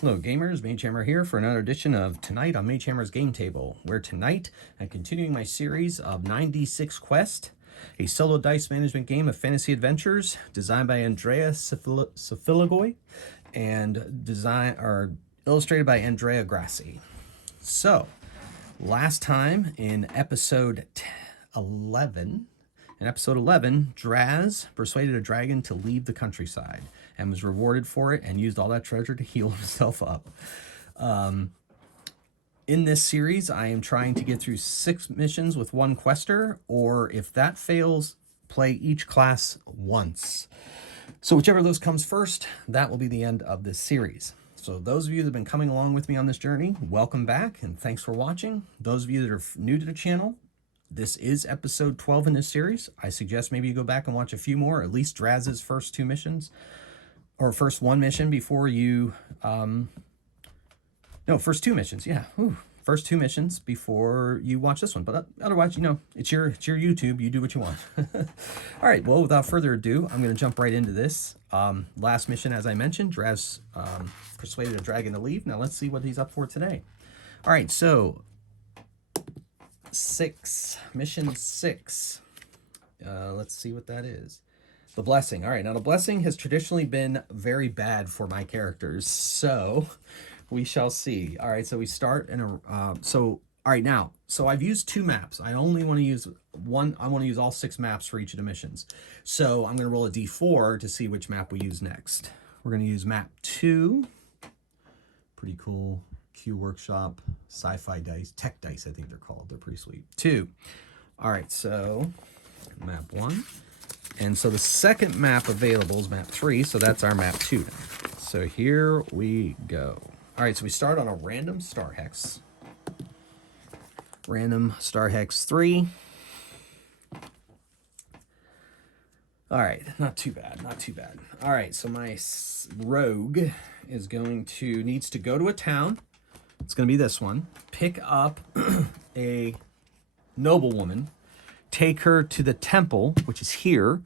Hello gamers, Magehammer here for another edition of Tonight on Magehammer's Game Table, where tonight I'm continuing my series of 9d6 Quest, a solo dice management game of fantasy adventures designed by Andrea Sofilagoi and illustrated by Andrea Grassi. So, last time in episode 11, Drazz persuaded a dragon to leave the countryside and was rewarded for it and used all that treasure to heal himself up. In this series, I am trying to get through 6 missions with one quester, or if that fails, play each class once. So whichever of those comes first, that will be the end of this series. So those of you that have been coming along with me on this journey, welcome back and thanks for watching. Those of you that are new to the channel, this is episode 12 in this series. I suggest maybe you go back and watch a few more, at least Drazz's first 2 missions, or first 1 mission before you, first 2 missions, yeah. Ooh, first 2 missions before you watch this one. But otherwise, it's your YouTube. You do what you want. All right, well, without further ado, I'm going to jump right into this. Last mission, as I mentioned, Drazz persuaded a dragon to leave. Now let's see what he's up for today. All right, so mission 6. Let's see what that is. The Blessing. All right, now the Blessing has traditionally been very bad for my characters, so we shall see. All right, so we start in a so I've used 2 maps. I only want to use one. I want to use all 6 maps for each of the missions. So I'm going to roll a d4 to see which map we use next. We're going to use map 2. Pretty cool. Q Workshop sci-fi dice, tech dice, I think they're called. They're pretty sweet. 2. All right, so map 1. And so the second map available is map 3, so that's our map 2 now. So here we go. All right, so we start on a random star hex. Random star hex 3. All right, not too bad, not too bad. All right, so my rogue is needs to go to a town. It's going to be this one. Pick up a noblewoman. Take her to the temple, which is here,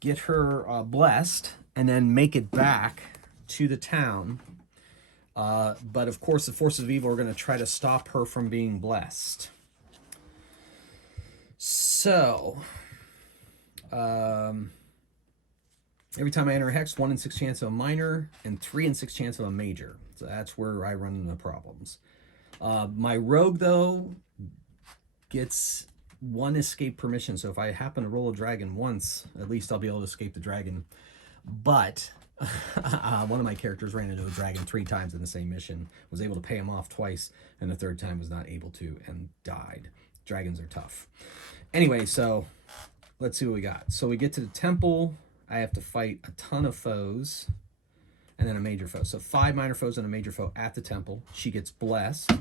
get her blessed, and then make it back to the town. But of course, the forces of evil are going to try to stop her from being blessed. So, every time I enter a hex, 1 in 6 chance of a minor, and 3 in 6 chance of a major. So that's where I run into problems. My rogue, though, gets 1 escape permission, so if I happen to roll a dragon once, at least I'll be able to escape the dragon. But one of my characters ran into a dragon 3 times in the same mission, was able to pay him off twice, and the 3rd time was not able to and died. Dragons are tough. Anyway, so let's see what we got. So we get to the temple. I have to fight a ton of foes and then a major foe. So 5 minor foes and a major foe at the temple. She gets blessed.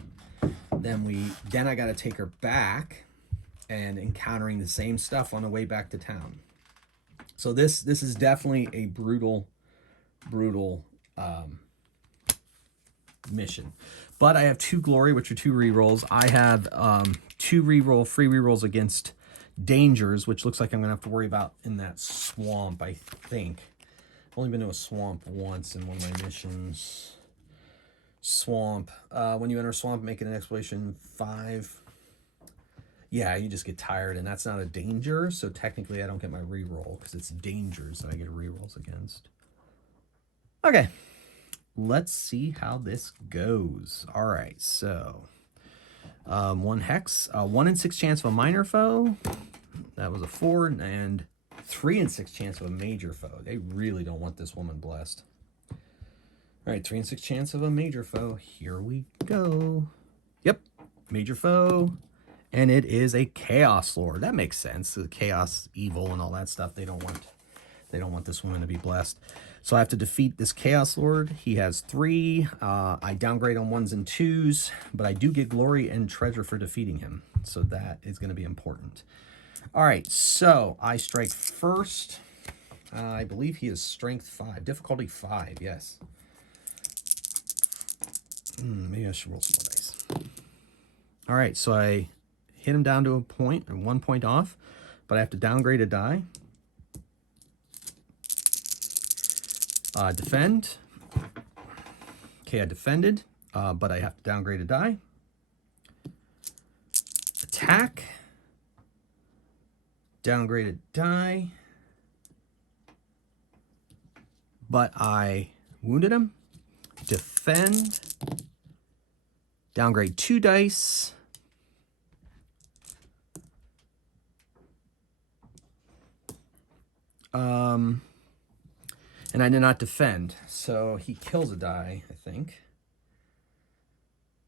Then I got to take her back and encountering the same stuff on the way back to town. So this is definitely a brutal mission. But I have 2 glory, which are 2 rerolls. I have 2 free rerolls against dangers, which looks like I'm gonna have to worry about in that swamp, I think. I've only been to a swamp once in one of my missions. Swamp. When you enter a swamp, make it an exploration 5. Yeah, you just get tired, and that's not a danger, so technically I don't get my reroll because it's dangers that I get rerolls against. Okay, let's see how this goes. All right, so 1 hex, 1 in 6 chance of a minor foe. That was a 4, and 3 in 6 chance of a major foe. They really don't want this woman blessed. All right, 3 in 6 chance of a major foe. Here we go. Yep, major foe. And it is a Chaos Lord. That makes sense. The chaos, evil, and all that stuff. They don't want this woman to be blessed. So I have to defeat this Chaos Lord. He has 3. I downgrade on 1s and 2s, but I do get glory and treasure for defeating him. So that is going to be important. All right, so I strike first. I believe he is strength 5, difficulty 5. Yes. Maybe I should roll some more dice. All right, so I hit him down to a point, or 1 point off, but I have to downgrade a die. Defend. Okay, I defended, but I have to downgrade a die. Attack. Downgrade a die. But I wounded him. Defend. Downgrade 2 dice. And I did not defend. So he kills a die, I think.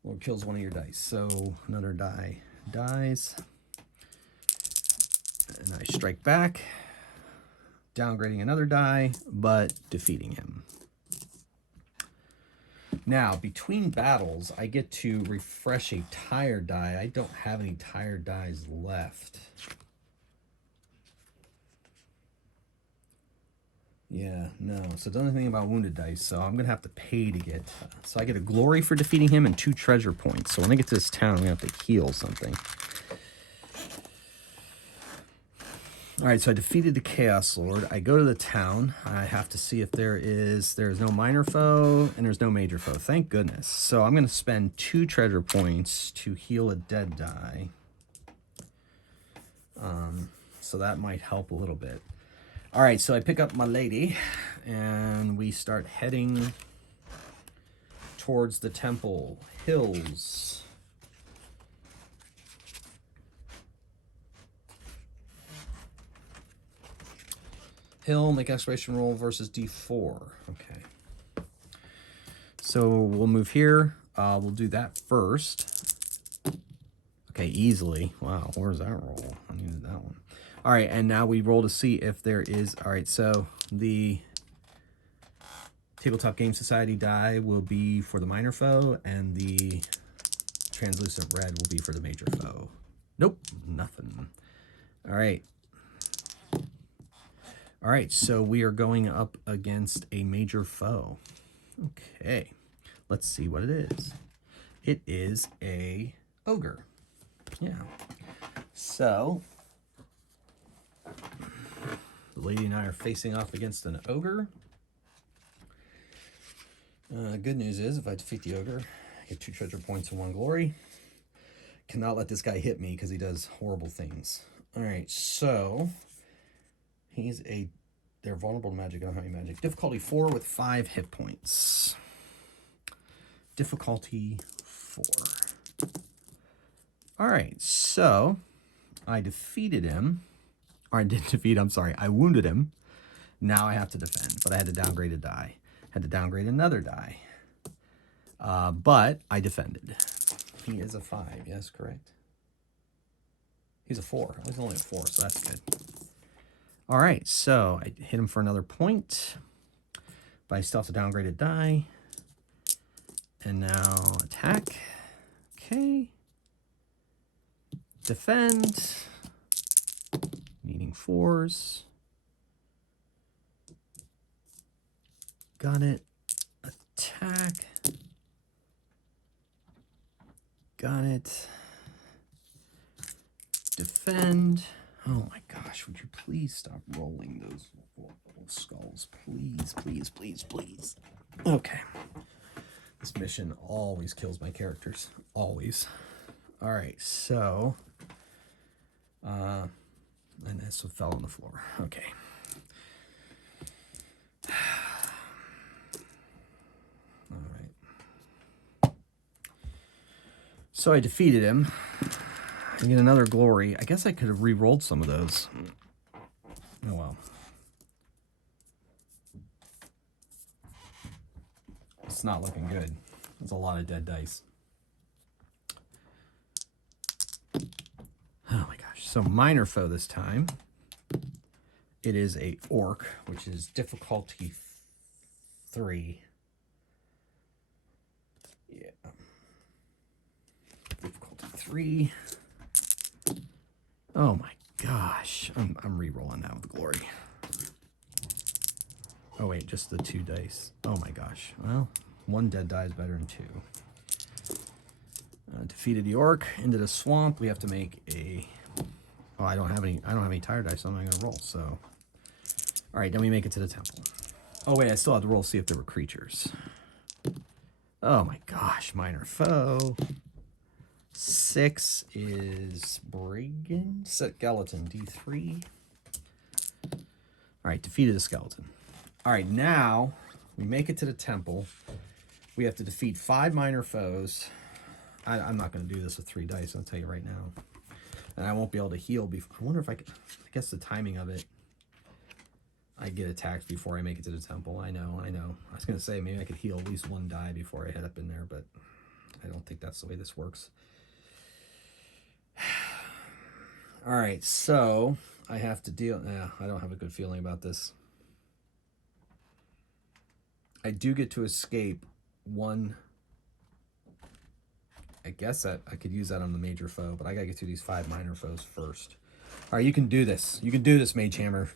Or kills one of your dice. So another die dies. And I strike back. Downgrading another die, but defeating him. Now, between battles, I get to refresh a tired die. I don't have any tired dies left. Yeah, no. So it doesn't think about wounded dice, so I'm going to have to pay to get... So I get a glory for defeating him and 2 treasure points. So when I get to this town, I'm going to have to heal something. All right, so I defeated the Chaos Lord. I go to the town. I have to see if there's no minor foe and there's no major foe. Thank goodness. So I'm going to spend 2 treasure points to heal a dead die. So that might help a little bit. All right, so I pick up my lady and we start heading towards the temple. Hills. Hill, make exploration roll versus D4. Okay. So we'll move here. We'll do that first. Okay, easily. Wow, where's that roll? I needed that one. All right, and now we roll to see if there is... All right, so the Tabletop Game Society die will be for the minor foe, and the translucent red will be for the major foe. Nope, nothing. All right. All right, so we are going up against a major foe. Okay, let's see what it is. It is a ogre. Yeah. So, the lady and I are facing off against an ogre. Good news is, if I defeat the ogre, I get 2 treasure points and 1 glory. Cannot let this guy hit me because he does horrible things. All right, so... They're vulnerable to magic. I don't have any magic. Difficulty 4 with 5 hit points. Difficulty 4. All right, so I defeated him. Or I didn't defeat him, sorry. I wounded him. Now I have to defend, but I had to downgrade a die. Had to downgrade another die. But I defended. He is a 5, yes, correct. He's a 4. He's only a 4, so that's good. All right, so I hit him for another point, but I still have to downgrade a die. And now attack. Okay. Defend. Needing 4s. Got it. Attack. Got it. Defend. Oh my gosh, would you please stop rolling those skulls? Please, please, please, please. Okay. This mission always kills my characters. Always. All right, so... and this one fell on the floor. Okay. All right. So I defeated him. I get another glory. I guess I could have re-rolled some of those. Oh well. It's not looking good. There's a lot of dead dice. Oh my gosh. So minor foe this time. It is a orc, which is difficulty 3. Yeah. Difficulty 3. Oh my gosh. I'm re-rolling now with glory. Oh wait, just the 2 dice. Oh my gosh. Well, 1 dead die is better than 2. Defeated the orc into the swamp. We have to make a... Oh, I don't have any tired dice, so I'm not gonna roll, so... Alright, then we make it to the temple. Oh wait, I still have to roll to see if there were creatures. Oh my gosh, minor foe. 6 is Brigand. Skeleton, D3. All right, defeated a skeleton. All right, now we make it to the temple. We have to defeat 5 minor foes. I'm not going to do this with 3 dice, I'll tell you right now. And I won't be able to heal before. I wonder if I could. I guess the timing of it. I get attacked before I make it to the temple. I know. I was going to say maybe I could heal at least 1 die before I head up in there, but I don't think that's the way this works. All right, so I have to deal. I don't have a good feeling about this. I do get to escape 1. I guess that I could use that on the major foe, but I gotta get through these 5 minor foes first. All right, you can do this. You can do this, Magehammer.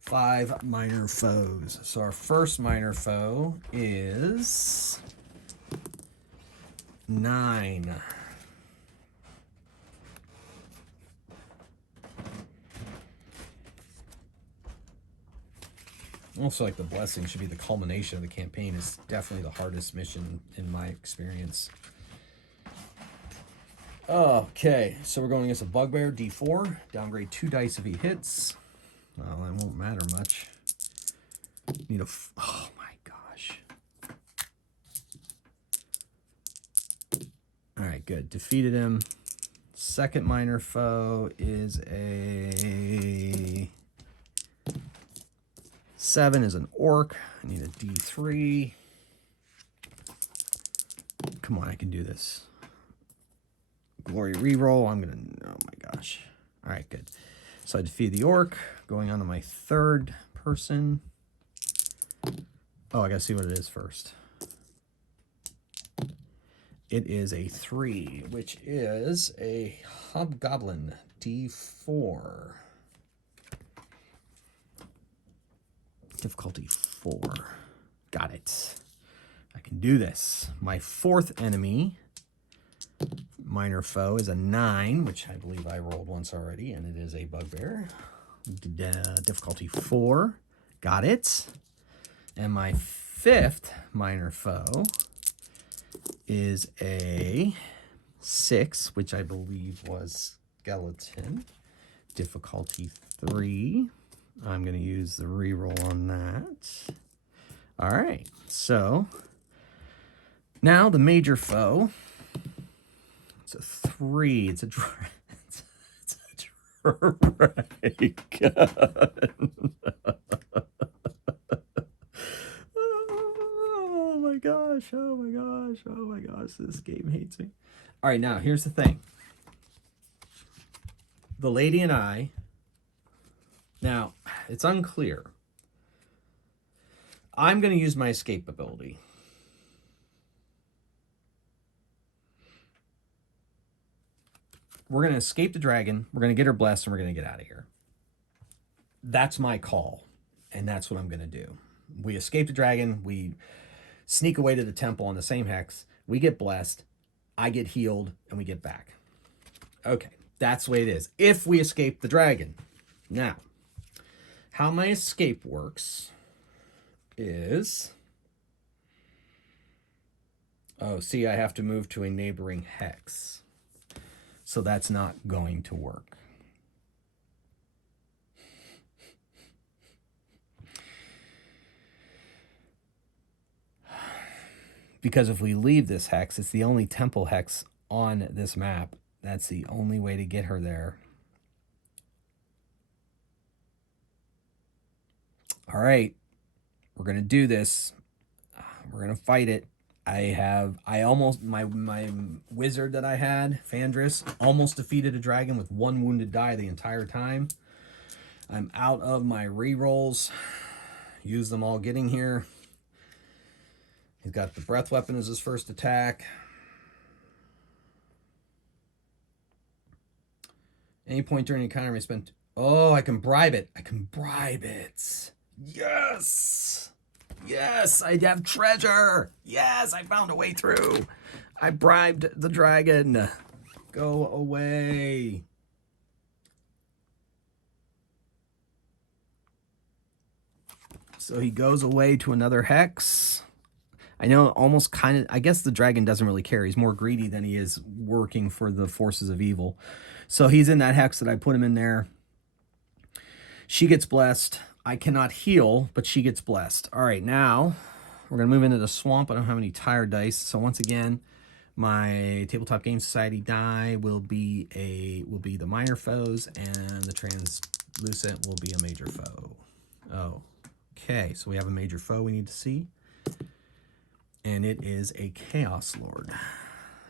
5 minor foes. So our first minor foe is 9. Also, like the blessing should be the culmination of the campaign. It's definitely the hardest mission in my experience. Okay, so we're going against a bugbear, D4. Downgrade 2 dice if he hits. Well, that won't matter much. Need a. Oh my gosh. All right, good. Defeated him. Second minor foe is a 7 is an orc. I need a D3. Come on, I can do this. Glory reroll. I'm gonna. Oh my gosh. All right, good. So I defeat the orc. Going on to my 3rd person. Oh, I gotta see what it is first. It is a 3, which is a hobgoblin, D4. Difficulty 4. Got it. I can do this. My 4th enemy, minor foe, is a 9, which I believe I rolled once already, and it is a bugbear. Difficulty 4. Got it. And my 5th minor foe is a 6, which I believe was skeleton. Difficulty 3. I'm going to use the reroll on that. All right, so now the major foe. It's a 3. It's a it's a dragon. Oh my gosh! Oh my gosh! Oh my gosh! This game hates me. All right, now here's the thing. The lady and I. Now, it's unclear. I'm going to use my escape ability. We're going to escape the dragon. We're going to get her blessed, and we're going to get out of here. That's my call, and that's what I'm going to do. We escape the dragon. We sneak away to the temple on the same hex. We get blessed. I get healed, and we get back. Okay, that's the way it is. If we escape the dragon. Now, how my escape works is... Oh, see, I have to move to a neighboring hex. So that's not going to work. Because if we leave this hex, it's the only temple hex on this map. That's the only way to get her there. All right, we're going to do this. We're going to fight it. My wizard that I had, Fandris, almost defeated a dragon with 1 wounded die the entire time. I'm out of my rerolls. Use them all getting here. He's got the breath weapon as his first attack. Any point during the encounter may spend... Oh, I can bribe it. I can bribe it. Yes! Yes, I have treasure. Yes, I found a way through. I bribed the dragon. Go away. So he goes away to another hex. I know almost kind of, I guess the dragon doesn't really care. He's more greedy than he is working for the forces of evil. So he's in that hex that I put him in there. She gets blessed. I cannot heal, but she gets blessed. All right, now we're going to move into the swamp. I don't have any tired dice. So once again, my Tabletop Game Society die will be the minor foes, and the translucent will be a major foe. Oh, okay. So we have a major foe we need to see, and it is a Chaos Lord.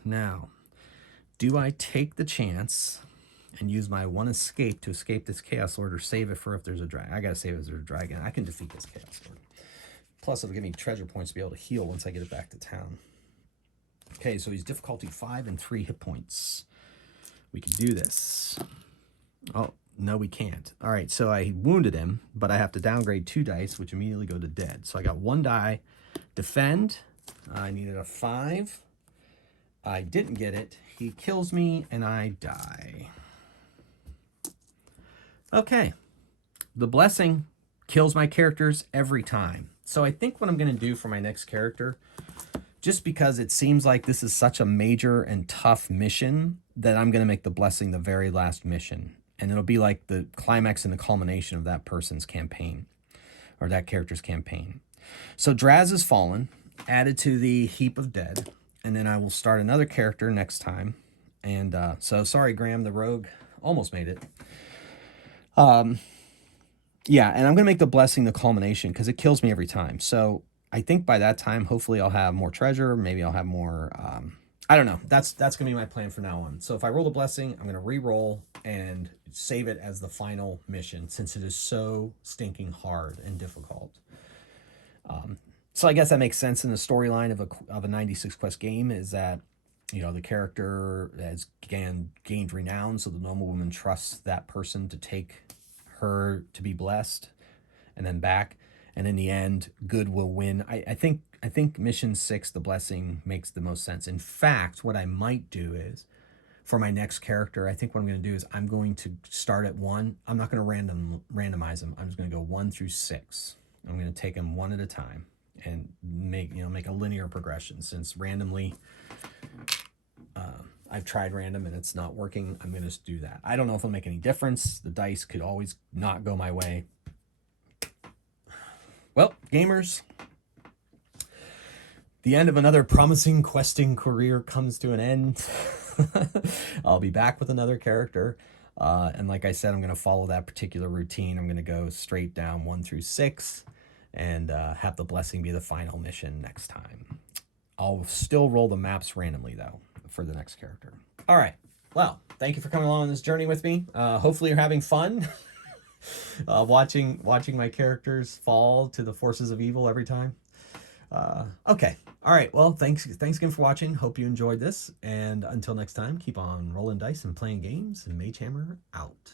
Now, do I take the chance and use my one escape to escape this Chaos Lord, or save it for if there's a dragon? I gotta save it if there's a dragon. I can defeat this Chaos Lord. Plus, it'll give me treasure points to be able to heal once I get it back to town. Okay, so he's difficulty 5 and 3 hit points. We can do this. Oh, no, we can't. All right, so I wounded him, but I have to downgrade 2 dice, which immediately go to dead. So I got 1 die. Defend. I needed a 5. I didn't get it. He kills me, and I die. Okay. The blessing kills my characters every time. So I think what I'm going to do for my next character, just because it seems like this is such a major and tough mission, that I'm going to make the blessing the very last mission. And it'll be like the climax and the culmination of that person's campaign, or that character's campaign. So Drazz is fallen, added to the heap of dead, and then I will start another character next time. And so sorry, Graham, the rogue almost made it. Yeah, and I'm going to make the blessing the culmination because it kills me every time. So I think by that time, hopefully I'll have more treasure. Maybe I'll have more, I don't know. That's going to be my plan from now on. So if I roll the blessing, I'm going to re-roll and save it as the final mission, since it is so stinking hard and difficult. So I guess that makes sense in the storyline of a 96 quest game, is that, you know, the character has gained renown, so the noblewoman trusts that person to take her to be blessed and then back, and in the end good will win. I think mission 6, the blessing, makes the most sense. In fact, what I might do is, for my next character, I think what I'm going to do is I'm going to start at 1. I'm not going to randomize them. I'm just going to go 1 through 6. I'm going to take them one at a time and make a linear progression, since randomly I've tried random and it's not working. I'm going to do that. I don't know if it'll make any difference. The dice could always not go my way. Well, gamers, the end of another promising questing career comes to an end. I'll be back with another character. And like I said, I'm going to follow that particular routine. I'm going to go straight down 1 through 6 and have the blessing be the final mission next time. I'll still roll the maps randomly, though, for the next character. All right. Well, thank you for coming along on this journey with me. Hopefully you're having fun watching my characters fall to the forces of evil every time. Okay. All right. Well, thanks again for watching. Hope you enjoyed this. And until next time, keep on rolling dice and playing games. And Magehammer out.